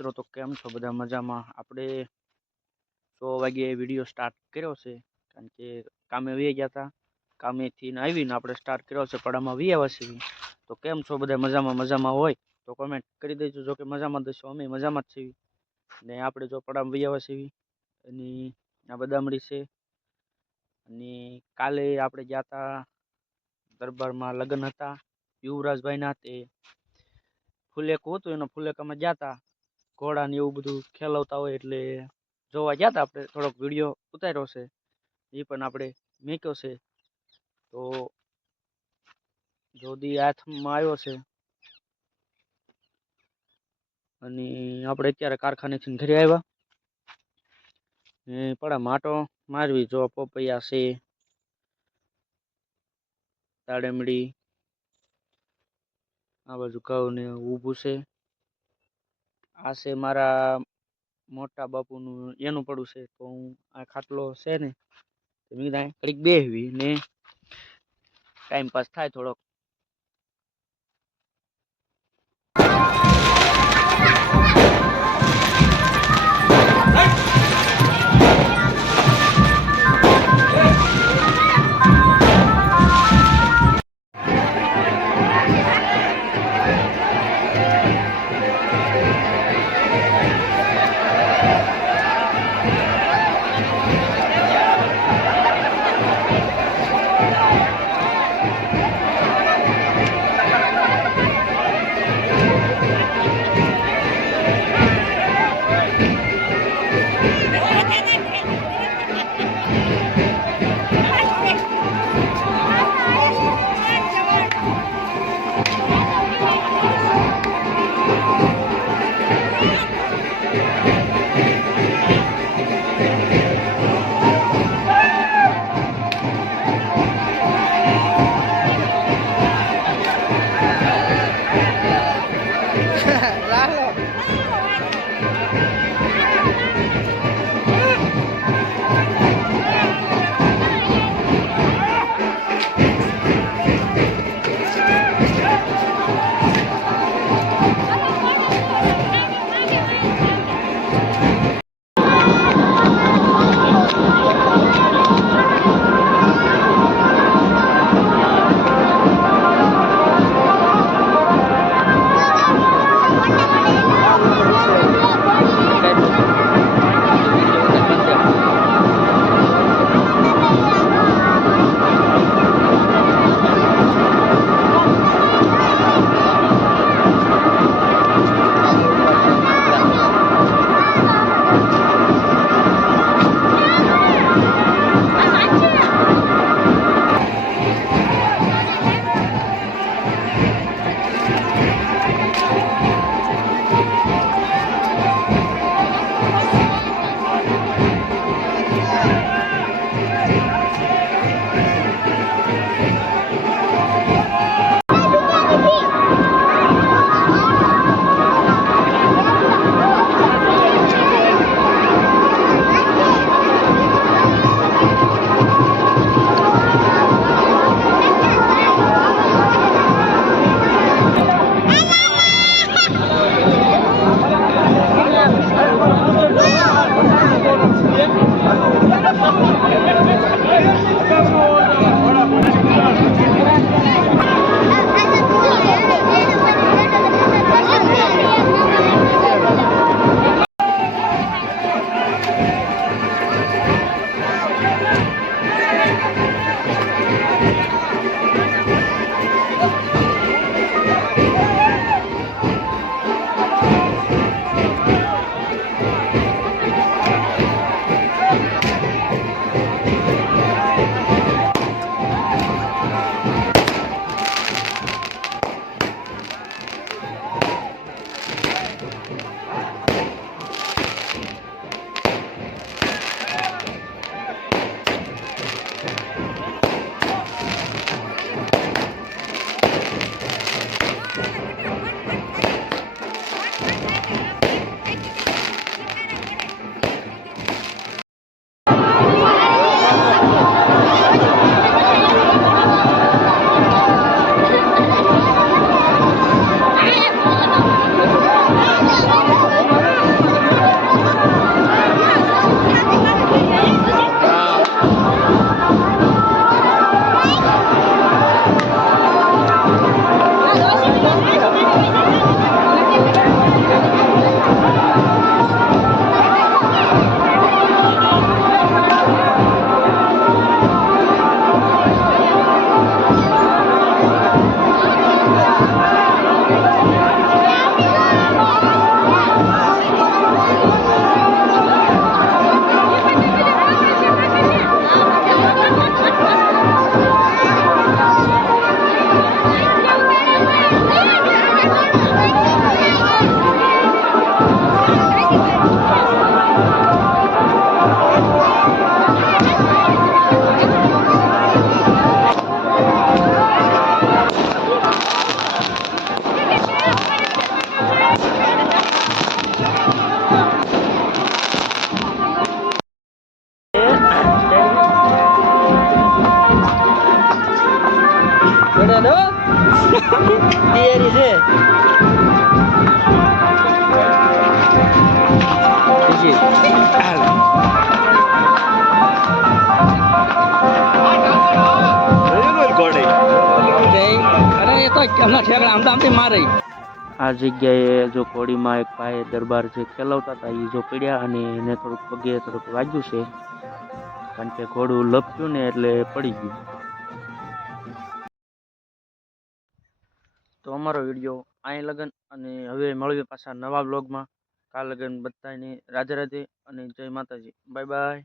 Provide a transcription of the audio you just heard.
મિત્રો, તો કેમ છો બધા? મજામાં? આપણે 100 વાગે વિડીયો સ્ટાર્ટ કર્યો છે, કારણ કે કામે વહી ગયા હતા. કામેથી આવીને આપણે સ્ટાર્ટ કર્યો છે, પડામાં વી આવ્યા છીએ. તો કેમ છો બધા? મજામાં હોય તો કોમેન્ટ કરી દેજો. જો કે મજામાં દઈશું, અમે મજામાં જ છીએ. ને આપણે જો પડામાં વી આવ્યા છીએ અને આ બદામડી છે. અને કાલે આપણે ગયા હતા દરબારમાં, લગ્ન હતા યુવરાજભાઈના. તે ફુલેકું હતું, એનો ફુલેકામાં ગયા હતા. ઘોડા ને એવું બધું ખેલાવતા હોય એટલે જોવા ગયા હતા. આપણે થોડોક વિડીયો ઉતાર્યો છે, એ પણ આપણે મેક્યો છે. તો જોદી હાથમાં આવ્યો છે અને આપણે અત્યારે કારખાનેથી ઘરે આવ્યા. પડા માટો મારવી. જો પપૈયા છે, દાડમડી, આ બાજુ ઘઉં ને ઊભું છે. આ છે મારા મોટા બાપુનું, એનું પડું છે. તો હું આ ખાટલો છે ને, મેં કીધું ઘડીક બેહવી ને ટાઈમ પાસ થાય થોડોક. આ જગ્યાએ જો ઘોડીમાં એક ભાઈ દરબાર જે ખેલાવતા હતા એ જો પડ્યા અને એને થોડુંક પગે થોડુંક વાગ્યું છે, કારણ કે ઘોડું લપટ્યું ને એટલે પડી ગયું. તો અમારો વિડીયો અહીં લગન, અને હવે મળીએ પાછા નવા બ્લોગમાં. કાલ લગન બધાને રાધે રાધે અને જય માતાજી. Bye bye.